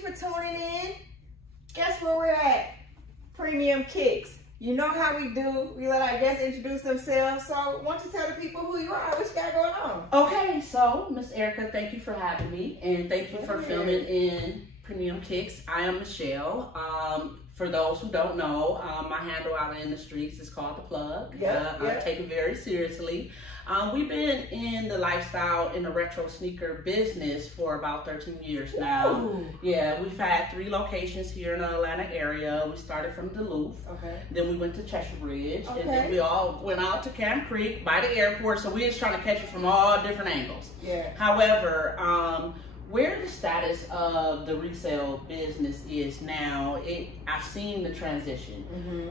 for tuning in. Guess where we're at? Premium Kicks. You know how we do. We let our guests introduce themselves. So why don't you tell the people who you are, what you got going on? Okay, so Miss Erica, thank you for having me, and thank you for filming in Premium Kicks. I am Michelle. For those who don't know, my handle out in the streets is called The Plug. I take it very seriously. We've been in the lifestyle in the retro sneaker business for about 13 years now. Ooh. Yeah, we've had 3 locations here in the Atlanta area. We started from Duluth. Okay. Then we went to Cheshire Ridge. Okay. And then we all went out to Camp Creek by the airport. So we was trying to catch it from all different angles. Yeah. However, where the status of the resale business is now, I've seen the transition.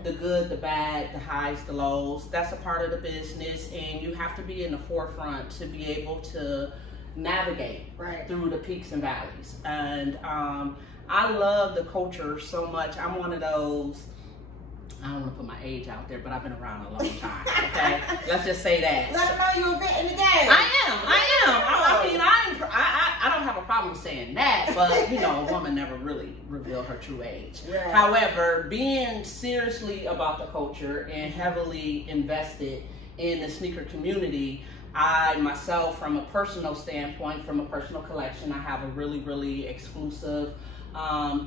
The good, the bad, the highs, the lows. That's a part of the business, and you have to be in the forefront to be able to navigate through the peaks and valleys. And I love the culture so much. I'm one of those, I don't want to put my age out there, but I've been around a long time, okay? Let's just say that. Let them know you're a vet in the game. I am. I mean, I don't have a problem saying that, but, you know, a woman never really revealed her true age. Right. However, being seriously about the culture and heavily invested in the sneaker community, I myself, from a personal standpoint, from a personal collection, I have a really, really exclusive,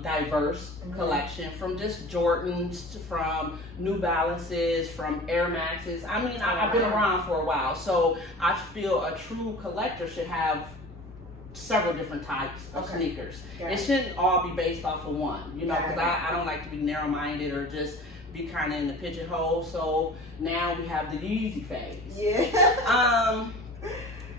diverse collection, from just Jordans, from New Balances, from Air Maxes. I mean, I've been around for a while, so I feel a true collector should have several different types of sneakers. It shouldn't all be based off of one, you know, because I don't like to be narrow-minded or just be kind of in the pigeonhole. So now we have the Yeezy phase. Yeah.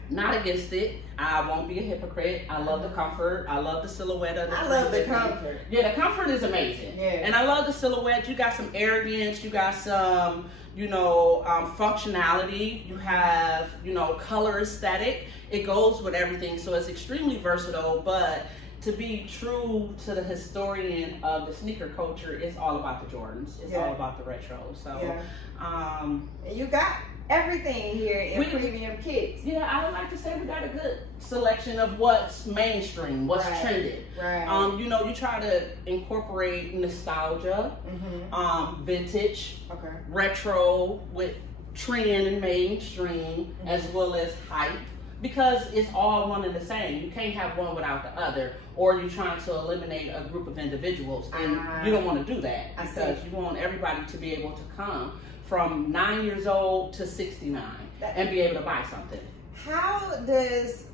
Not against it. I won't be a hypocrite. I love the comfort. I love the silhouette of the I love the comfort. Yeah, the comfort is amazing. Yeah. And I love the silhouette. You got some arrogance. You got some, you know, functionality. You have, you know, color aesthetic. It goes with everything. So it's extremely versatile. But to be true to the historian of the sneaker culture, it's all about the Jordans. It's all about the retro. So, and you got everything here in Premium Kicks. Yeah, I would like to say we got a good selection of what's mainstream, what's trended. You know, you try to incorporate nostalgia, vintage, retro with trend and mainstream, as well as hype, because it's all one and the same. You can't have one without the other, or you're trying to eliminate a group of individuals, and you don't want to do that, because you want everybody to be able to come from 9 years old to 69 and be able to buy something. How does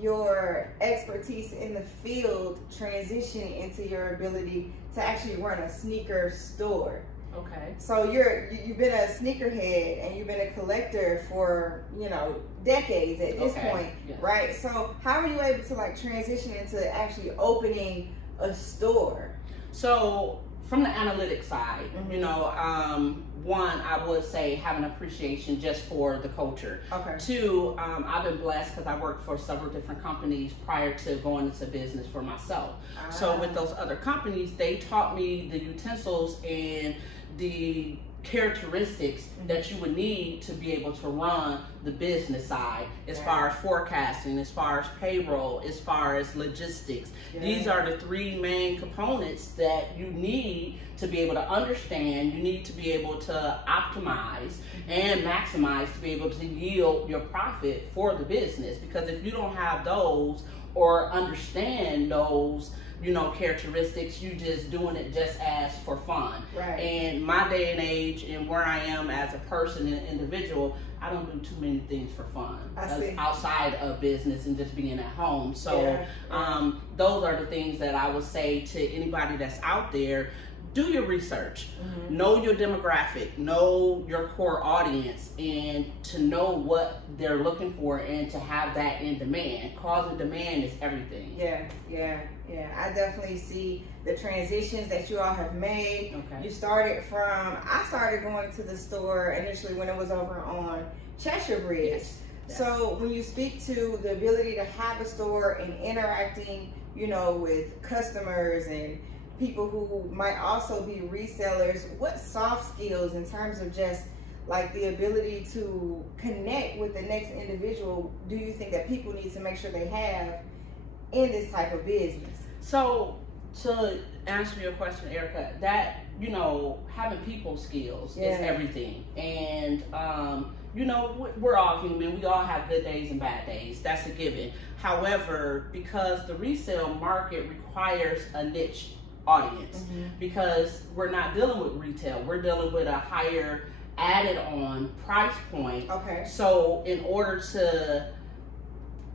your expertise in the field transition into your ability to actually run a sneaker store? Okay. So you've been a sneakerhead and you've been a collector for, you know, decades at this point, right? So how are you able to transition into actually opening a store? So from the analytics side, you know, one, I would say have an appreciation just for the culture. Two, I've been blessed because I worked for several different companies prior to going into business for myself. So with those other companies, they taught me the utensils and the characteristics that you would need to be able to run the business side, as far as forecasting, as far as payroll, as far as logistics. These are the 3 main components that you need to be able to understand. You need to be able to optimize and maximize to be able to yield your profit for the business, because if you don't have those or understand those, you know, characteristics, you just doing it just as for fun. And my day and age and where I am as a person and individual, I don't do too many things for fun outside of business and just being at home. So those are the things that I would say to anybody that's out there. Do your research, know your demographic, know your core audience, and to know what they're looking for and to have that in demand. Cause and demand is everything. I definitely see the transitions that you all have made. You started from, I started going to the store initially when it was over on Cheshire Bridge. So when you speak to the ability to have a store and interacting, you know, with customers and people who might also be resellers, what soft skills in terms of just the ability to connect with the next individual do you think that people need to make sure they have in this type of business? So to answer your question, Erica, that, you know, having people skills is everything. And, you know, we're all human. We all have good days and bad days. That's a given. However, because the resale market requires a niche audience, because we're not dealing with retail, we're dealing with a higher added on price point. Okay. So in order to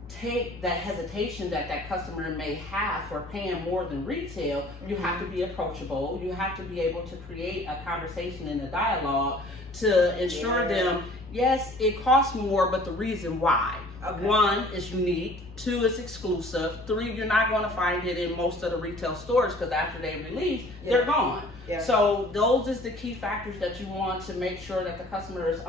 take that hesitation that customer may have for paying more than retail, you have to be approachable. You have to be able to create a conversation and a dialogue to ensure them, yes, it costs more, but the reason why. Okay. 1, is unique. 2, is exclusive. 3, you're not going to find it in most of the retail stores because after they release, they're gone. Yeah. So those is the key factors that you want to make sure that the customer is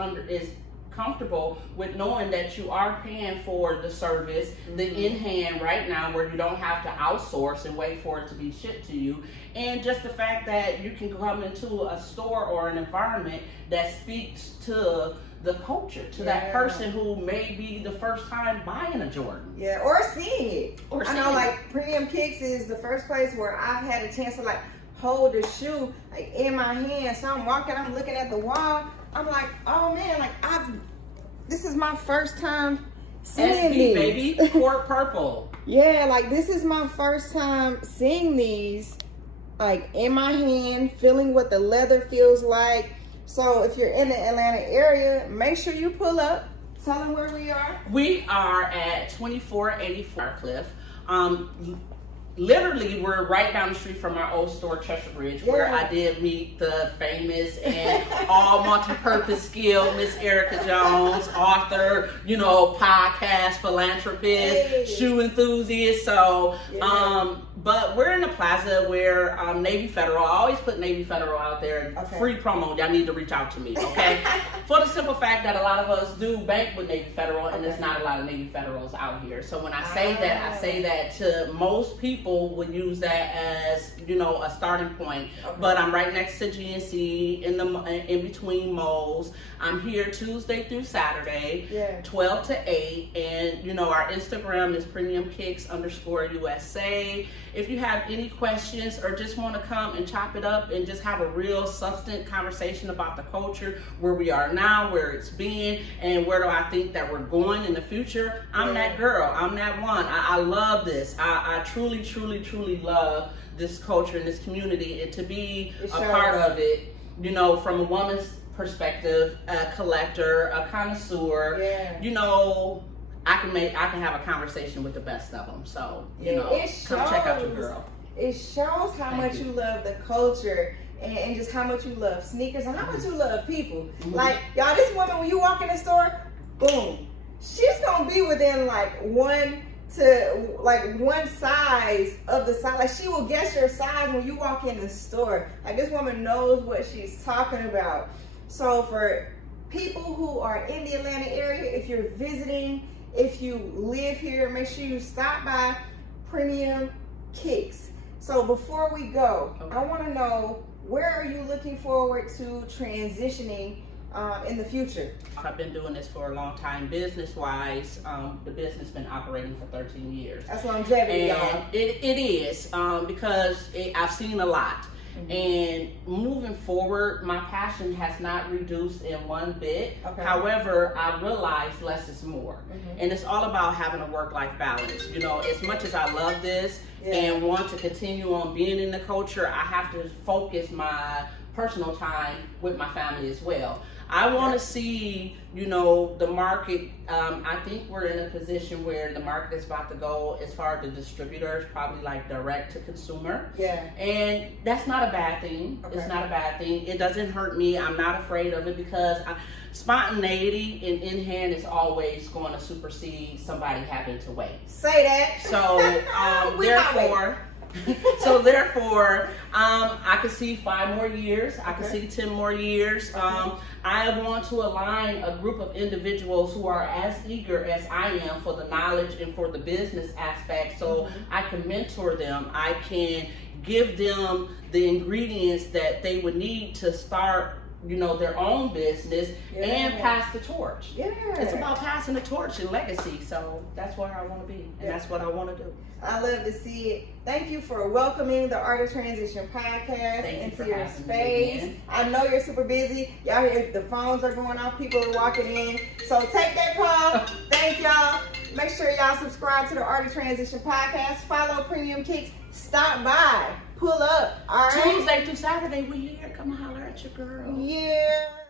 comfortable with, knowing that you are paying for the service, the in-hand right now, where you don't have to outsource and wait for it to be shipped to you, and just the fact that you can come into a store or an environment that speaks to the culture, to that person who may be the first time buying a Jordan. Yeah, or seeing it. I know, like, Premium Kicks is the first place where I've had a chance to, like, hold the shoe, like, in my hand. So I'm walking, I'm looking at the wall. I'm like, oh man, like, this is my first time seeing these. Baby, court purple. Yeah, like, this is my first time seeing these, like, in my hand, feeling what the leather feels like. So if you're in the Atlanta area, make sure you pull up. Tell them where we are. We are at 2484 Briarcliff. Literally, we're right down the street from our old store, Cheshire Bridge, where I did meet the famous and all multi-purpose skilled Miss Erica Jones, author, you know, podcast, philanthropist, shoe enthusiast. So, but we're in the plaza where Navy Federal, I always put Navy Federal out there, free promo, y'all need to reach out to me, okay? For the simple fact that a lot of us do bank with Navy Federal, and there's not a lot of Navy Federals out here. So when I say that, I say that to most people would use that as, you know, a starting point. But I'm right next to GNC in between malls. I'm here Tuesday through Saturday, 12 to 8, and you know, our Instagram is premiumkicks_USA. If you have any questions or just want to come and chop it up and just have a real substantive conversation about the culture, where we are now, where it's been, and where do I think that we're going in the future, I'm that girl. I'm that one. I love this. I truly, truly, truly love this culture and this community, and to be a part of it, you know, from a woman's perspective, a collector, a connoisseur, you know, I can have a conversation with the best of them. So, you know, come check out your girl. It shows how much you love the culture, and just how much you love sneakers, and how much you love people. Like, y'all, this woman, when you walk in the store, boom, she's gonna be within like one size of the size. Like, she will guess your size when you walk in the store. Like, this woman knows what she's talking about. So for people who are in the Atlanta area, if you're visiting, if you live here, make sure you stop by Premium Kicks. So before we go, I want to know, where are you looking forward to transitioning in the future? I've been doing this for a long time, business-wise. The business has been operating for 13 years. That's longevity, y'all. It is, because I've seen a lot. And moving forward, my passion has not reduced in one bit. However, I realize less is more. And it's all about having a work-life balance. You know, as much as I love this and want to continue on being in the culture, I have to focus my personal time with my family as well. I want to see, you know, the market. I think we're in a position where the market is about to go as far as the distributors, probably like direct to consumer. And that's not a bad thing. It's not a bad thing. It doesn't hurt me. I'm not afraid of it, because spontaneity and in hand is always going to supersede somebody having to wait. Say that. So therefore, I could see 5 more years. I could see 10 more years. I want to align a group of individuals who are as eager as I am for the knowledge and for the business aspect, so I can mentor them. I can give them the ingredients that they would need to start you know, their own business and pass the torch. Yeah. It's about passing the torch and legacy. So that's where I want to be, and that's what I want to do. I love to see it. Thank you for welcoming the Art of Transition podcast into your space. I know you're super busy. Y'all hear the phones are going off, people are walking in. So take that call. Thank y'all. Make sure y'all subscribe to the Art of Transition podcast. Follow Premium Kicks. Stop by. Pull up. All right. Tuesday through Saturday, we here. Come holler at your girl. Yeah.